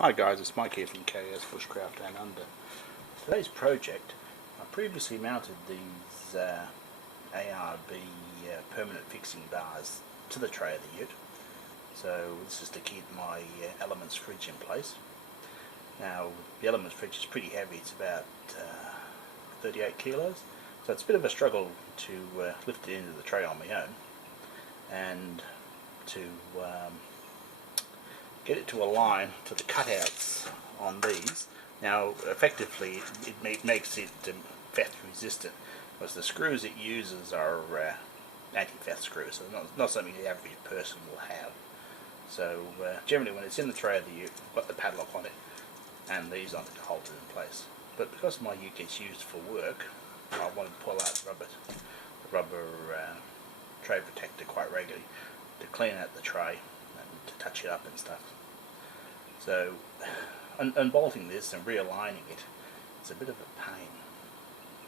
Hi guys, it's Mike here from KS Bushcraft and Under. Today's project, I previously mounted these ARB permanent fixing bars to the tray of the ute. So this is to keep my Elements fridge in place. Now the Elements fridge is pretty heavy, it's about 38 kilos, so it's a bit of a struggle to lift it into the tray on my own and to get it to align to the cutouts on these. Now effectively it makes it theft resistant, because the screws it uses are anti-theft screws, so not something the average person will have. So generally when it's in the tray of the ute, I've got the padlock on it and these on it to hold it in place. But because my ute gets used for work, I want to pull out the rubber tray protector quite regularly to clean out the tray and to touch it up and stuff. So unbolting this and realigning it is a bit of a pain,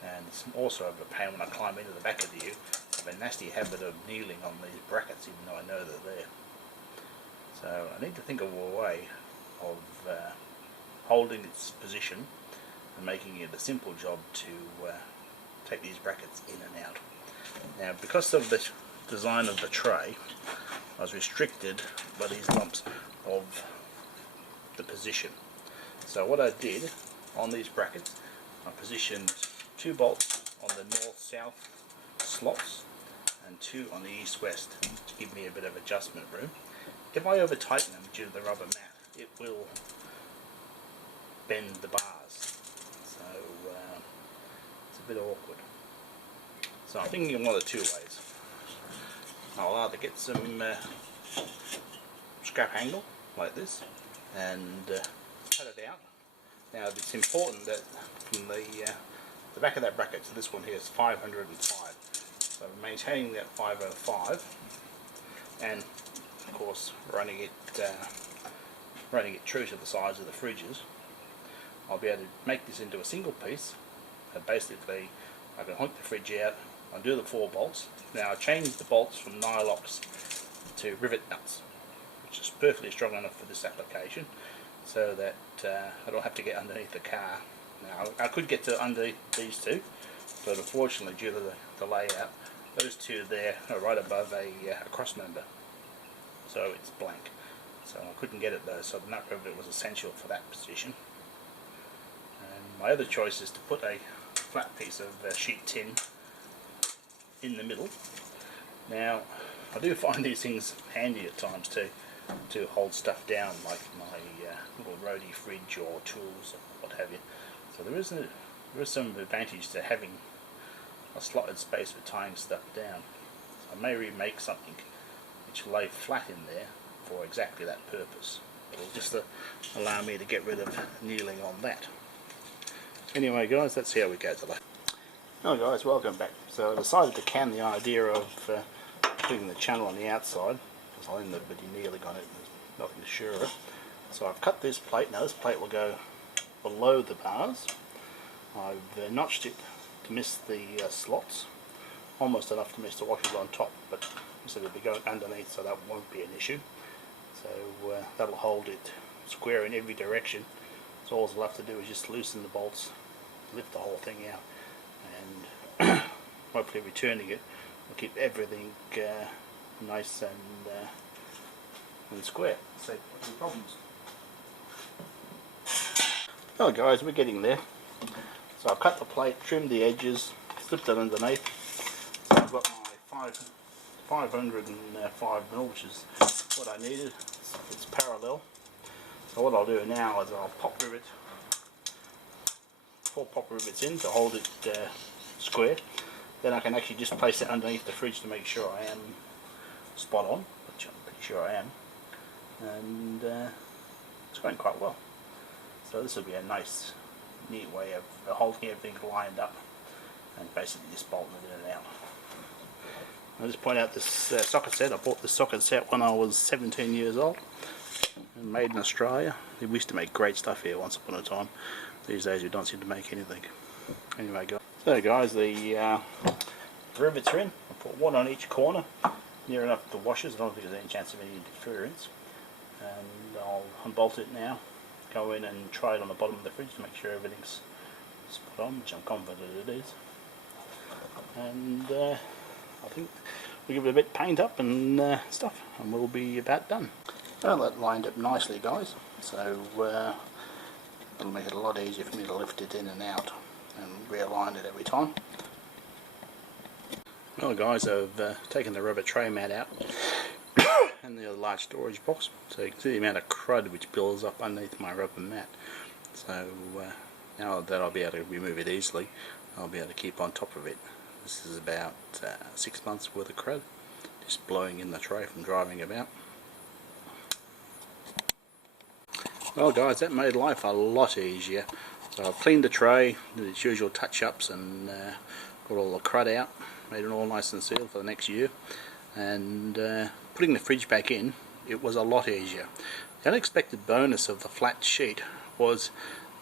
and it's also a pain when I climb into the back of the ute. I have a nasty habit of kneeling on these brackets even though I know they're there. So I need to think of a way of holding its position and making it a simple job to take these brackets in and out. Now because of the design of the tray, I was restricted by these lumps of the position. So what I did on these brackets, I positioned 2 bolts on the north-south slots and 2 on the east-west to give me a bit of adjustment room. If I over tighten them due to the rubber mat, it will bend the bars, so it's a bit awkward. So I'm thinking of one of 2 ways. I'll either get some scrap angle like this and cut it out. Now it's important that from the back of that bracket to this one here is 505, so maintaining that 505 and of course running it true to the size of the fridges, I'll be able to make this into a single piece. And basically I can hook the fridge out, undo the 4 bolts. Now I changed the bolts from nylocks to rivet nuts, which is perfectly strong enough for this application, so that I don't have to get underneath the car. Now I could get to underneath these 2, but unfortunately due to the layout, those 2 there are right above a cross member, so it's blank. So I couldn't get it though, so the nut rivet was essential for that position. And my other choice is to put a flat piece of sheet tin in the middle. Now I do find these things handy at times to hold stuff down, like my little roadie fridge or tools or what have you. So there is some advantage to having a slotted space for tying stuff down. So I may remake something which will lay flat in there for exactly that purpose. It'll just allow me to get rid of kneeling on that. Anyway guys, that's how we go today. Hello guys, welcome back. So I decided to can the idea of putting the channel on the outside, because I'll end up with kneeling on it, there's nothing surer. So I've cut this plate. Now this plate will go below the bars. I've notched it to miss the slots, almost enough to miss the washers on top, but instead it'll be going underneath, so that won't be an issue. So that'll hold it square in every direction. So all we'll have to do is just loosen the bolts, lift the whole thing out, and hopefully returning it will keep everything nice and square. So no problems. Well guys, we're getting there. So I've cut the plate, trimmed the edges, slipped it underneath. So I've got my 505mm, which is what I needed. It's parallel. So what I'll do now is I'll pop rivet 4 pop rivets in to hold it square. Then I can actually just place it underneath the fridge to make sure I am spot on, which I'm pretty sure I am. And it's going quite well. So this will be a nice, neat way of holding everything lined up and basically just bolting it in and out. I'll just point out this socket set. I bought this socket set when I was 17 years old, and made in Australia. We used to make great stuff here once upon a time. These days we don't seem to make anything. Anyway guys, so guys, the rivets are in. I put 1 on each corner, near enough to the washers. I don't think there's any chance of any interference. And I'll unbolt it now go in and try it on the bottom of the fridge to make sure everything's spot on, which I'm confident it is. And I think we'll give it a bit of paint up and stuff, and we'll be about done. Well, that lined up nicely, guys, so it'll make it a lot easier for me to lift it in and out and realign it every time. Well guys, I've taken the rubber tray mat out and the large storage box, so you can see the amount of crud which builds up underneath my rubber mat. So now that I'll be able to remove it easily, I'll be able to keep on top of it. This is about 6 months worth of crud just blowing in the tray from driving about. Well guys, that made life a lot easier. So I've cleaned the tray, did its usual touch-ups, and got all the crud out, made it all nice and sealed for the next year. And putting the fridge back in, it was a lot easier. The unexpected bonus of the flat sheet was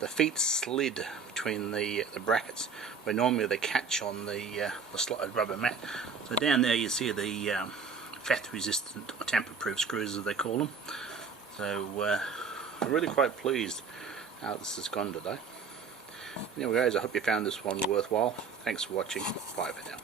the feet slid between the brackets, where normally they catch on the slotted rubber mat. So down there you see the fat resistant or tamper proof screws, as they call them. So I'm really quite pleased how this has gone today. Anyway guys, I hope you found this one worthwhile. Thanks for watching. Bye for now.